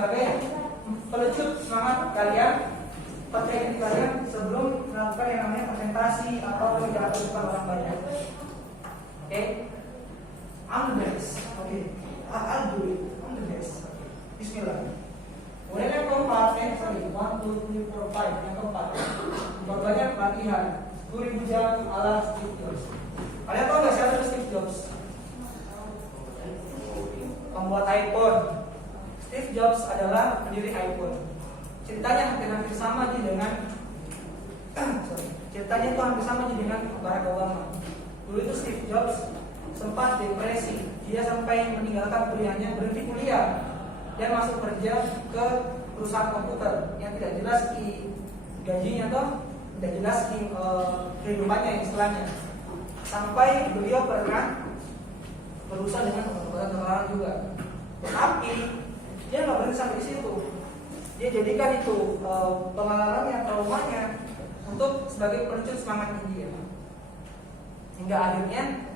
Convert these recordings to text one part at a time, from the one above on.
sebagai pelecut semangat kalian, percaya kalian sebelum melakukan yang namanya presentasi atau pidato depan orang banyak. Oke, I'm the best. Oke, I'll do it. I'm the best. Bismillah. Kemudian yang keempat, 1, 2, 3, 4, 5. Yang keempat, berbanyak latihan 10.000 jam ala Steve Jobs. Kalian tahu nggak siapa Steve Jobs? Pembuat iPhone. Steve Jobs adalah pendiri iPhone. Ceritanya hampir sama aja dengan ceritanya itu hampir sama aja dengan Barack Obama. Dulu itu Steve Jobs sempat depresi. Dia sampai meninggalkan kuliahnya, berhenti kuliah dan masuk kerja ke perusahaan komputer yang tidak jelas gajinya atau tidak jelas kehidupannya istilahnya. Sampai beliau pernah berusaha dengan obat-obatan terlarang juga. Tapi dia nggak berhenti sampai di situ. Dia jadikan itu pengalamannya, traumanya untuk sebagai pelecut semangatnya dia. Hingga akhirnya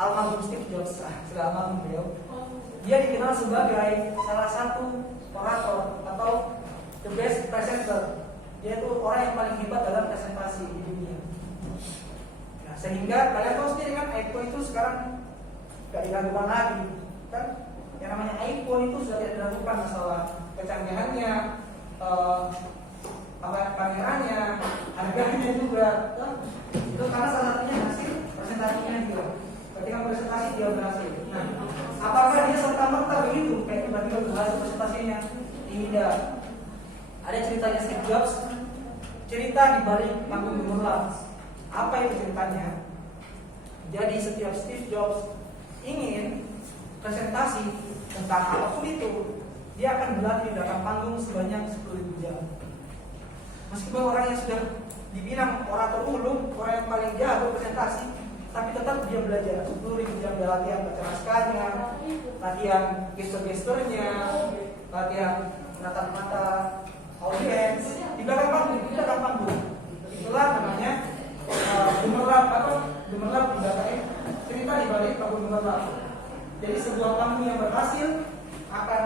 almarhum Steve Jobs, sudah almarhum beliau, dia dikenal sebagai salah satu orator atau the best presenter. Dia itu orang yang paling hebat dalam presentasi di dunia. Nah, sehingga kalian tahu sendiri kan iPhone itu sekarang gak diragukan lagi kan, yang namanya iPhone itu sudah tidak diragukan masalah kecanggihannya, kameranya, harganya juga kan? Itu karena salah satunya hasil presentasinya dia. Ketika presentasi dia berhasil. Nah, apakah dia serta-merta begitu kayak tiba-tiba berhasil presentasinya? Tidak. Ada ceritanya Steve Jobs, cerita di balik panggung gemerlap. Apa itu ceritanya? Jadi setiap Steve Jobs ingin presentasi tentang apapun itu, dia akan berlatih di belakang panggung sebanyak 10.000 jam. Meskipun orang yang sudah dibilang orator ulung, orang yang paling jago presentasi, tapi tetap dia belajar 10.000 jam. Dia latihan baca naskahnya, latihan gestur-gesturnya, latihan menatap mata audiens di belakang panggung. Itulah namanya gemerlap atau gemerlap di belakang cerita di balik panggung gemerlap. Jadi sebuah panggung yang berhasil akan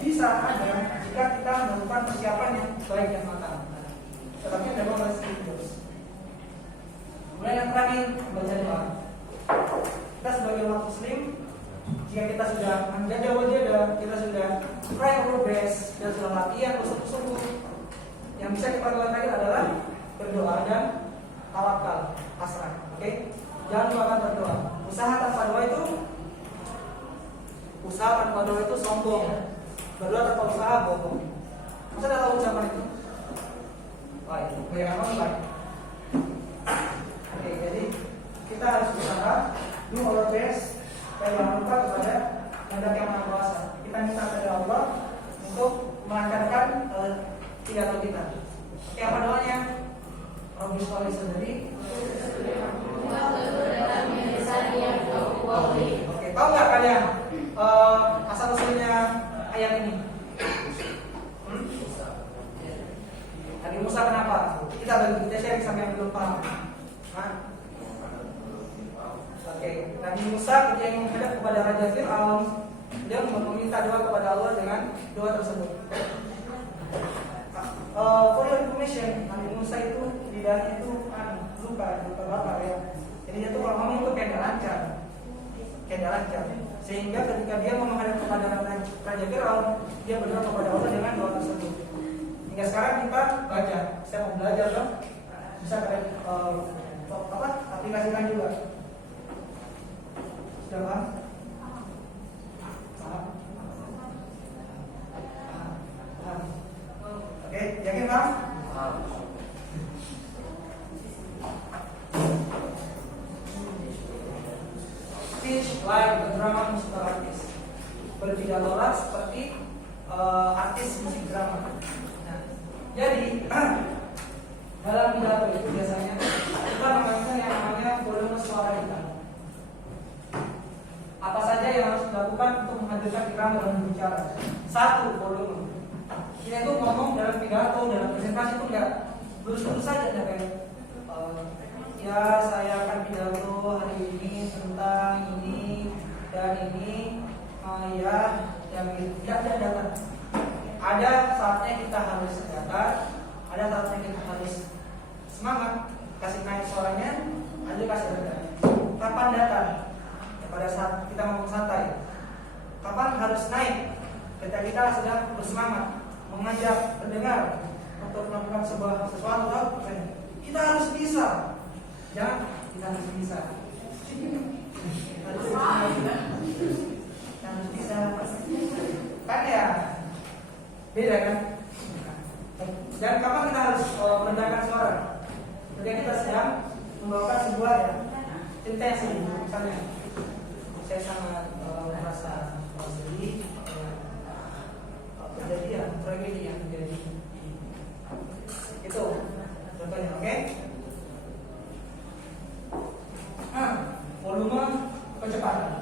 bisa ada jika kita melakukan persiapan yang baik dan matang. Tetapi ada beberapa Steve. Kemudian yang terakhir, baca doa. Kita sebagai umat muslim, jika kita sudah menjaga wajah, kita sudah try our best, kita sudah latihan bersungguh-sungguh, yang bisa kita lakukan terakhir adalah berdoa dan tawakal, pasrah. Oke? Jangan lupakan berdoa. Usaha tanpa doa itu sombong. Berdoa tanpa usaha bohong. Masa ada tahu ucapan itu? Baik, bagaimana baik? Oke, jadi kita harus berusaha, do our best, dan jangan lupa kepada kehendak yang Maha Kuasa. Kita minta kepada Allah untuk melancarkan pidato kita. Oke, apa doanya? Rabbi sholli sadri. Oke, tahu nggak kalian asal usulnya ayat ini? Nabi Musa kenapa? Kita sharing sampai yang belum paham. Oke, Nabi Musa ketika ingin menghadap kepada Raja Fir'aun, dia meminta doa kepada Allah dengan doa tersebut. For your information, Nabi Musa itu lidahnya itu luka bakar ya. Jadi dia tuh kalau ngomong itu kayak gak lancar. Sehingga ketika dia menghadap kepada Raja Fir'aun, dia berdoa kepada Allah dengan doa tersebut. Hingga sekarang kita baca, saya mau belajar dong, bisa kalian aplikasikan juga. Sudah paham? Oke, yakin paham? Speech like a drama musical artist. Berbidatolah seperti artis musik drama. Nah, jadi dalam pidato itu biasanya kita menggunakan yang namanya volume suara kita. Apa saja yang harus dilakukan untuk menghadirkan irama dalam berbicara? 1, volume. Kita itu ngomong dalam pidato, dalam presentasi itu enggak lurus-lurus saja, kayak ya saya akan pidato hari ini tentang ini dan ini, ya yang tidak ada. ada saatnya kita harus sabar, ada saatnya kita harus semangat, kasih naik suaranya, ada kasih rendah. Kapan datang? Ya, pada saat kita ngomong santai. Kapan harus naik? Ketika kita sedang bersemangat, mengajak pendengar untuk melakukan sesuatu, kita harus bisa. Jangan, kita harus bisa. Harus bisa. Kan ya, beda kan? Dan kapan kita harus merendahkan suara? Ketika kita sedang membawakan sebuah cerita yang sedih, misalnya saya sangat merasa sedih kejadian tragedi yang terjadi. Itu contohnya, oke? Volume kecepatan.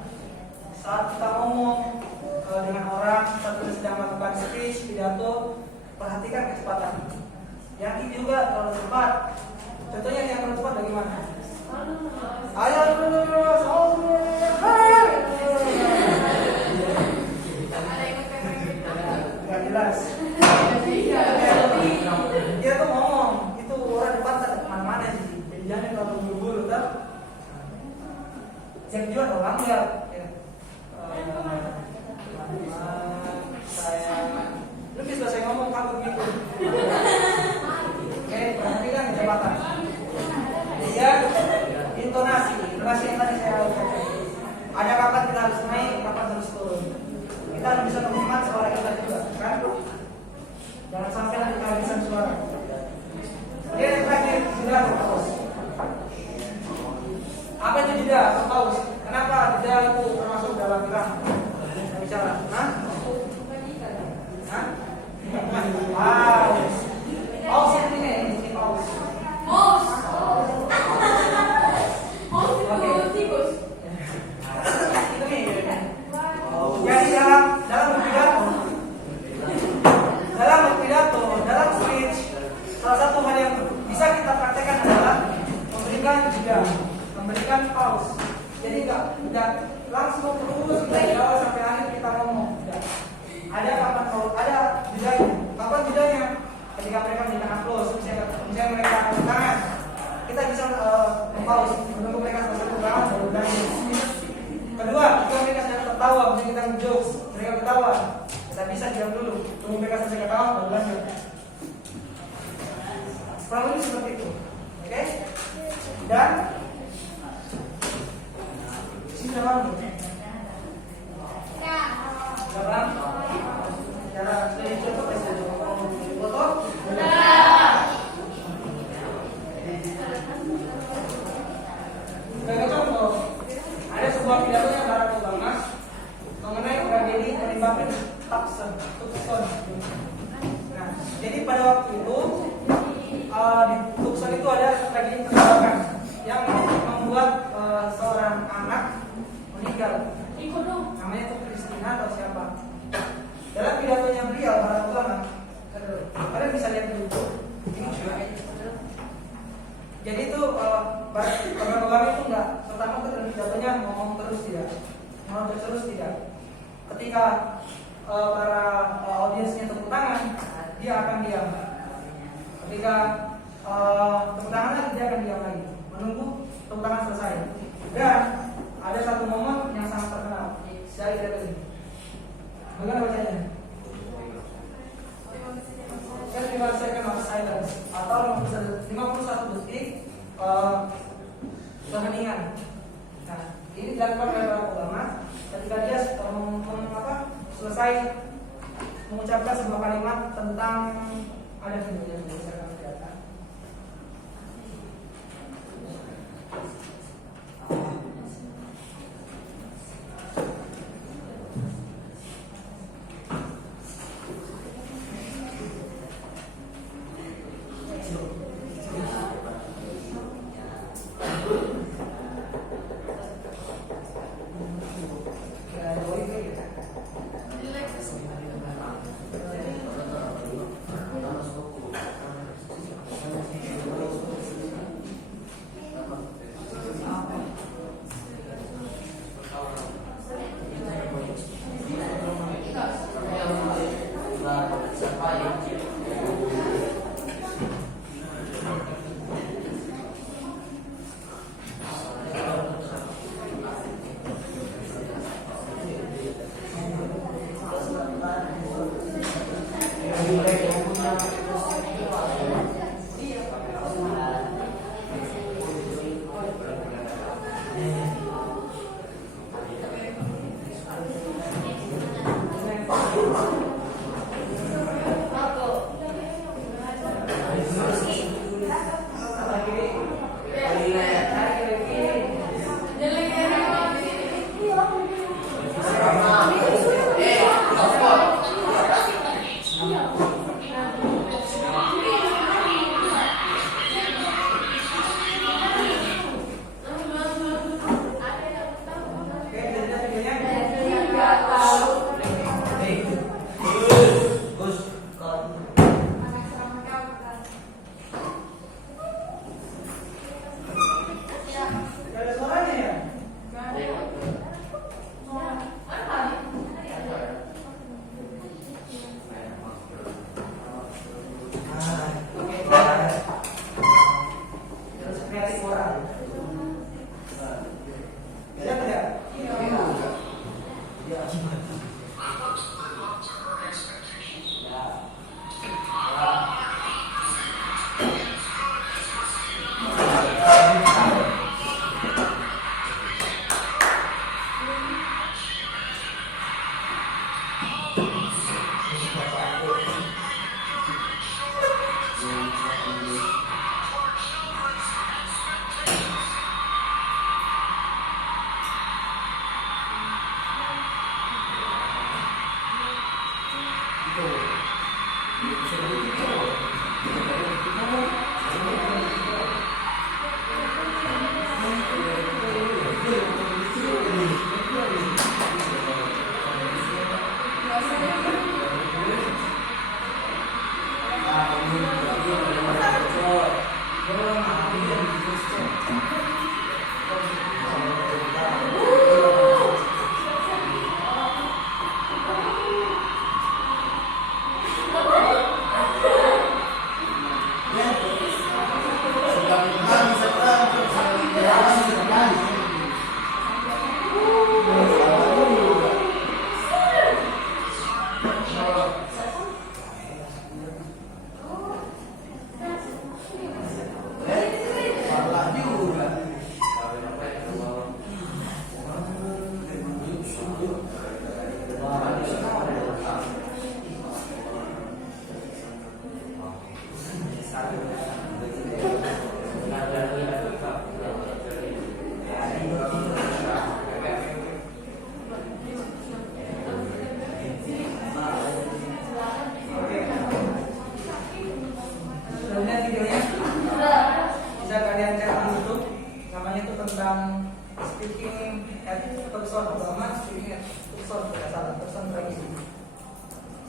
Saat kita ngomong dengan orang, saat kita sedang melakukan speech, pidato, perhatikan kecepatan. Yang ini juga terlalu cepat. Contohnya yang terlalu cepat bagaimana? Ayo nggak jelas. Dia tuh ngomong, itu orang depan tak kemana-mana sih. Jadi jangan terlalu buru-buru, tak? Yang juga orang lihat. Lu bisa saya ngomong kamu gitu. Oke, perhatikan kecepatan. Ya, intonasi yang tadi saya lakukan. Ada kapan kita harus naik, kapan harus turun. Kita harus bisa menghemat suara kita juga, kan? Jangan sampai nanti kehabisan suara. Oke, yang terakhir jeda atau paus. Apa itu jeda atau paus? Kenapa jeda itu termasuk dalam gerak bicara? Paus. Paus ini paus. Jadi dalam pidato, dalam speech, salah satu hal yang bisa kita praktekkan adalah memberikan jeda, memberikan pause. Jadi enggak langsung terus dari awal sampai akhir kita ngomong. Ada kapan pause, ada jedanya. Kapan jedanya? Ketika mereka memberikan applause, misalnya mereka angkat tangan, kita bisa pause, menunggu mereka selesai tangan baru lanjut. Kedua, jika mereka sedang tertawa, misalnya kita ngejokes, mereka ketawa, kita bisa diam dulu, tunggu mereka selesai ketawa baru lanjut. Kurang lebih seperti itu, oke? Dan sini dalam cara saya contoh ya, saya coba foto. Sebagai contoh, ada sebuah pidato yang Barack Obama mengenai tragedi penembakan Tucson. Nah, jadi pada waktu itu di Tucson itu ada tragedi penembakan yang membuat seorang anak meninggal. Namanya itu Christina atau siapa? Dalam pidatonya beliau Barack Obama, kalian bisa lihat dulu. Jadi itu Barack Obama itu enggak serta-merta dalam pidatonya ngomong terus tidak. Ketika para audiensnya tepuk tangan, dia akan diam. Ketika tepuk tangan lagi, dia akan diam lagi, menunggu tepuk tangan selesai. Dan ada satu momen yang sangat terkenal. Saya lihat ini. Bagaimana bacanya? 5 second of silence atau 51 detik keheningan. Nah, ini dilakukan oleh Barack Obama ketika dia selesai mengucapkan sebuah kalimat tentang ada videonya yang bisa kami lihat.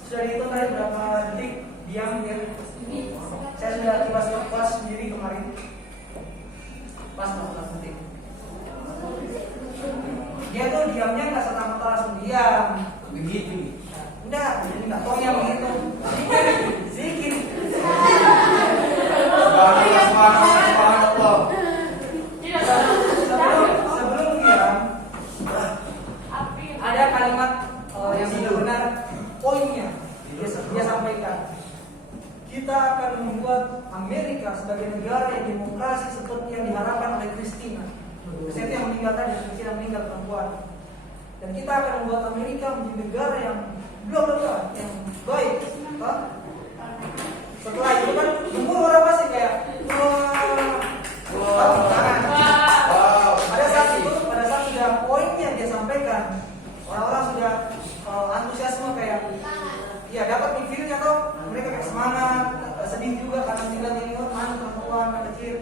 Sudah dihitung tadi berapa detik diam dia? Saya sudah tiba kelas sendiri kemarin. Pas 14 detik. Dia tuh diamnya nggak serta-merta langsung diam. Begitu. Enggak, jadi nggak taunya begitu. Zikir. Subhanallah. Sebelum diam, ada kalimat yang benar-benar poinnya dia sampaikan. Kita akan membuat Amerika sebagai negara yang demokrasi seperti yang diharapkan oleh Kristina. Saya yang meninggal tadi, Kristina meninggal perempuan. Dan kita akan membuat Amerika menjadi negara yang bla yang baik. Setelah itu kan umur orang pasti kayak pada saat sudah poin yang dia sampaikan, orang-orang sudah antusiasme kayak ya dapat mikirnya toh, mereka kayak semangat, sedih juga karena tinggal jadi orang perempuan anak kecil.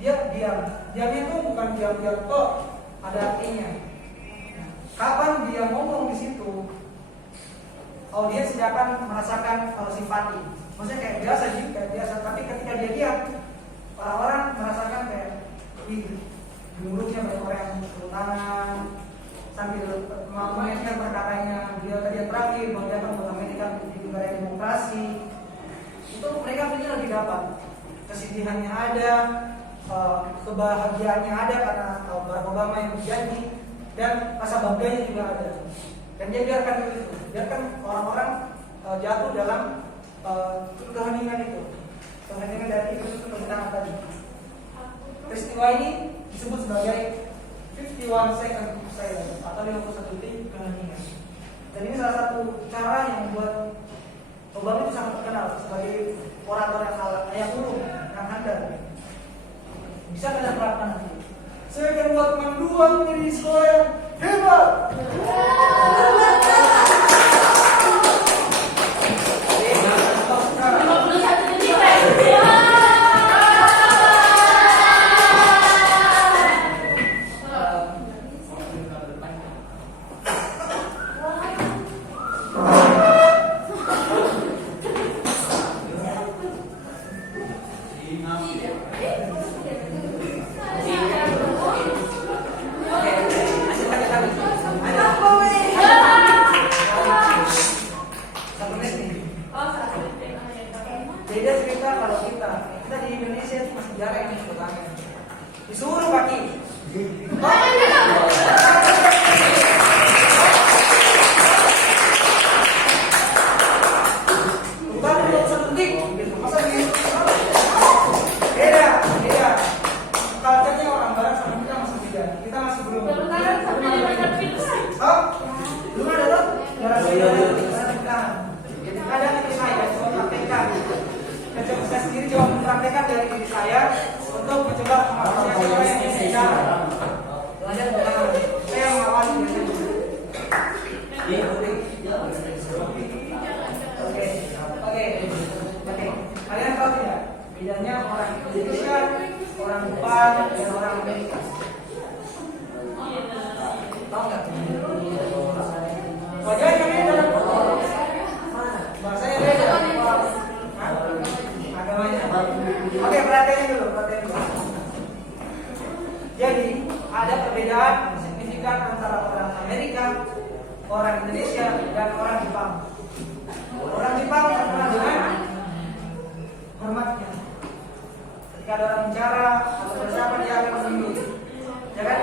Dia diamnya itu bukan diam toh, ada artinya. Kapan dia ngomong di situ, audiens tidak akan merasakan simpati. Maksudnya kayak biasa sih, kayak biasa. Tapi ketika dia diam, orang-orang merasakan kayak di mulutnya banyak orang yang turun tangan sambil mengingatkan perkataannya. Beliau tadi yang terakhir bahwa dia akan membuat Amerika di negara demokrasi. Itu mereka punya lebih dapat. Kesedihannya ada, kebahagiaannya ada karena Barack Obama yang berjanji, dan rasa bangganya juga ada. Dan dia biarkan orang-orang jatuh dalam keheningan itu, keheningan dari itu kebenaran tadi. Peristiwa ini disebut sebagai 51 second silence atau 51 detik keheningan. Dan ini salah satu cara yang membuat Obama itu sangat terkenal sebagai orator yang ulung, yang handal. Bisa kalian terapkan nanti. Saya akan buat manduan menjadi sekolah yang hebat. Beda cerita kalau kita di Indonesia itu masih jarang yang ikut tangan. Disuruh kaki. Bukan untuk sedetik, masa gitu? Beda. Culture-nya orang barat sama kita masih beda. Kita masih belum. Belum ada loh. Ada yang saya coba praktekkan. Saya sendiri coba mempraktekkan dari diri saya untuk mencoba mengapresiasi orang yang bicara. Belajar bagaimana saya mengawali Oke. Kalian tahu tidak bedanya orang Indonesia, orang Jepang, dan orang Amerika? Tahu nggak? Wajahnya beda. Bahasanya beda. Agamanya. Oke, perhatian dulu. Jadi ada perbedaan signifikan antara orang Amerika, orang Indonesia, dan orang Jepang. Orang Jepang terkenal dengan hormatnya. Ketika ada orang bicara atau bersiapa dia akan menunduk. Ya kan?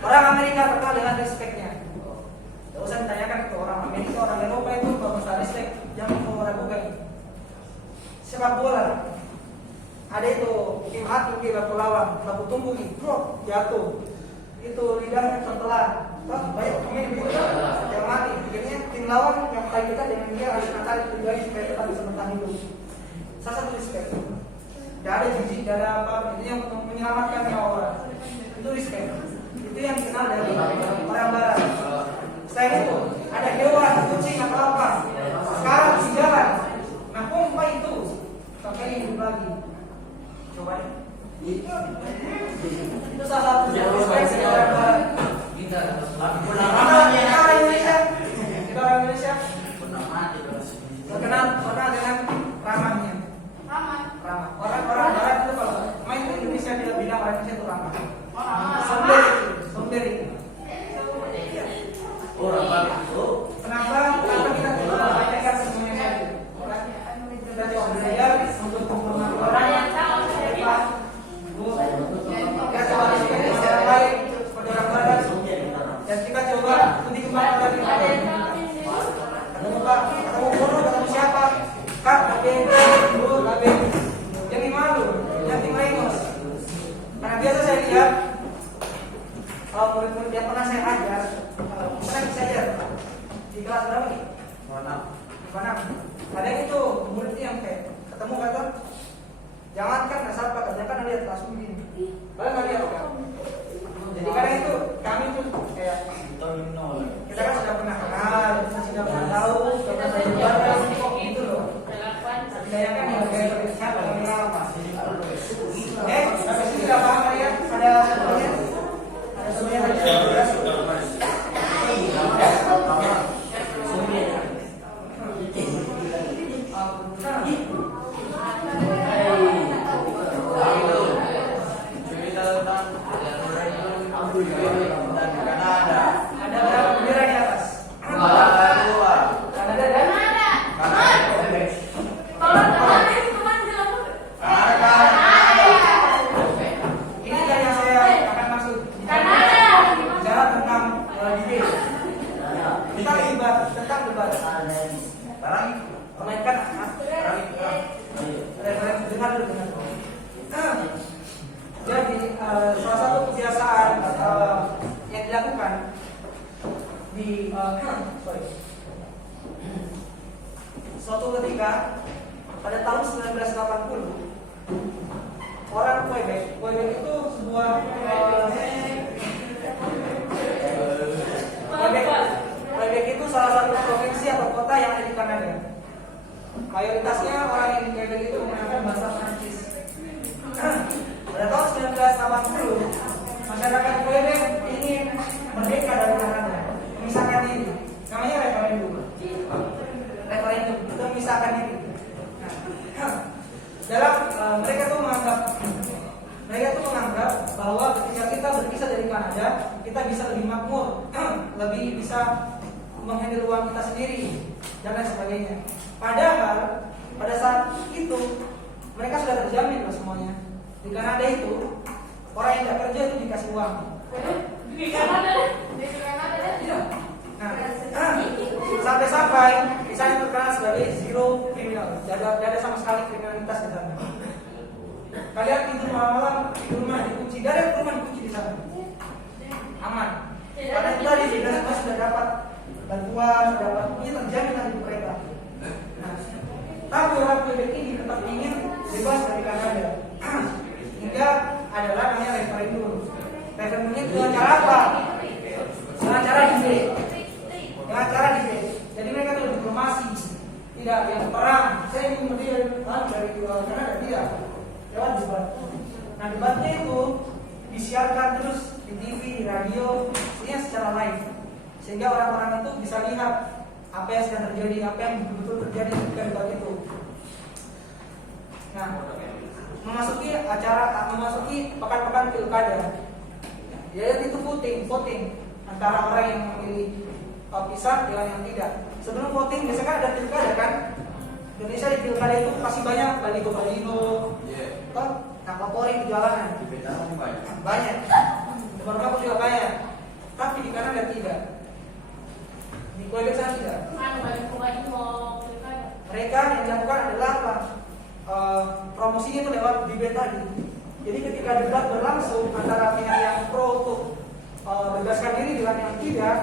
Orang Amerika terkenal dengan respeknya. Tidak usah ditanyakan ke orang Amerika, orang Eropa itu kalau masalah respek jangan kau ragukan. Sepak bola ada itu tim hati, tim lawan, baku tumbuh drop jatuh, itu lidahnya tertelan. Banyak pemain begitu yang mati. Akhirnya tim lawan yang paling dekat dengan dia harus ngatakan lidahnya supaya tetap bisa bertahan hidup. Salah satu respect. Tidak ada jijik, tidak ada apa, itu yang menyelamatkan nyawa orang. Itu respect. Itu yang dikenal dari orang barat. Selain itu, ada hewan, kucing atau apa, sekarang di jalan, nah pompa itu sampai hidup lagi. Coba ya. Itu salah satu ekspresi orang Barat. Kita orang Indonesia terkenal dengan ramahnya. Ramah. Orang Barat itu kalau main di Indonesia dia bilang orang Indonesia itu ramah. Somberi. Kenapa kita tidak mempertanyakan semuanya saja? Kita coba belajar untuk mempengaruhi orang yang kita coba diskusi orang lain seperti orang Barat, dan kita coba untuk kembali lagi. Ketemu guru, ketemu siapa? Kak, Gabe, yang malu, yang timainos. Karena biasa saya lihat murid-murid yang pernah saya ajar, pernah saya ajar di kelas berapa nih? 6. Ada itu muridnya yang kayak ketemu kata, jangan kan nggak sapa, kerja kan lihat langsung begini. Padahal nggak lihat kan? Jadi karena itu kami tuh kayak kita kan sudah pernah kenal, kita sudah pernah tahu, sudah pernah berjuang gitu loh. Saya kan yang kayak siapa yang lama. Sampai sini sudah paham ya? Ada semuanya? Ada semuanya lagi. Ada berapa bendera di atas? Ini kan yang saya akan maksud. Bicara tentang debate. Kita debat tentang debat. Mainkan dengar dulu. Jadi salah satu kebiasaan yang dilakukan di suatu ketika pada tahun 1980 orang Quebec itu sebuah Quebec itu salah satu provinsi atau kota yang ada di Kanada. Mayoritasnya orang yang di Quebec itu menggunakan bahasa Prancis. Pada tahun 1980 masyarakat Quebec ingin merdeka dari Kanada, memisahkan diri. Namanya referendum untuk memisahkan diri. Dalam mereka tuh menganggap bahwa ketika kita berpisah dari Kanada, kita bisa lebih makmur, lebih bisa menghandle uang kita sendiri dan lain sebagainya. Padahal pada saat itu mereka sudah terjamin loh semuanya. Di Kanada itu orang yang tidak kerja itu dikasih uang. Di Kanada? Iya. Nah, sampai misalnya terkenal sebagai zero kriminal, tidak ada sama sekali kriminalitas di sana. Kalian tidur malam di rumah dikunci, tidak ada rumah dikunci di sana, aman. Karena kita di sini sudah dapat bantuan, sudah dapat ini terjamin dari mereka. Nah, tapi orang Quebec ini tetap ingin bebas dari Kanada. Hingga adalah namanya referendum. Referendumnya dengan cara apa? Dengan cara debate. Jadi mereka itu diplomasi, tidak yang perang. Saya ingin merdeka dari Kanada, tidak. Lewat debat. Nah, debatnya itu disiarkan terus di TV, di radio, ini secara live, sehingga orang-orang itu bisa lihat apa yang sedang terjadi, apa yang betul-betul terjadi ketika debat itu. Nah, memasuki pekan-pekan pilkada, yaitu itu voting antara orang yang memilih pisah dengan yang tidak. Sebelum voting biasanya kan ada pilkada kan? Indonesia di pilkada itu pasti banyak baliho, kapolri di jalanan, banyak. Depan kamu juga banyak. Tapi di Kanada tidak. Di Quebec sana tidak. Mereka yang dilakukan adalah apa? Promosinya itu lewat debate tadi. Jadi ketika debat berlangsung antara pihak yang pro untuk bebaskan diri dengan yang tidak,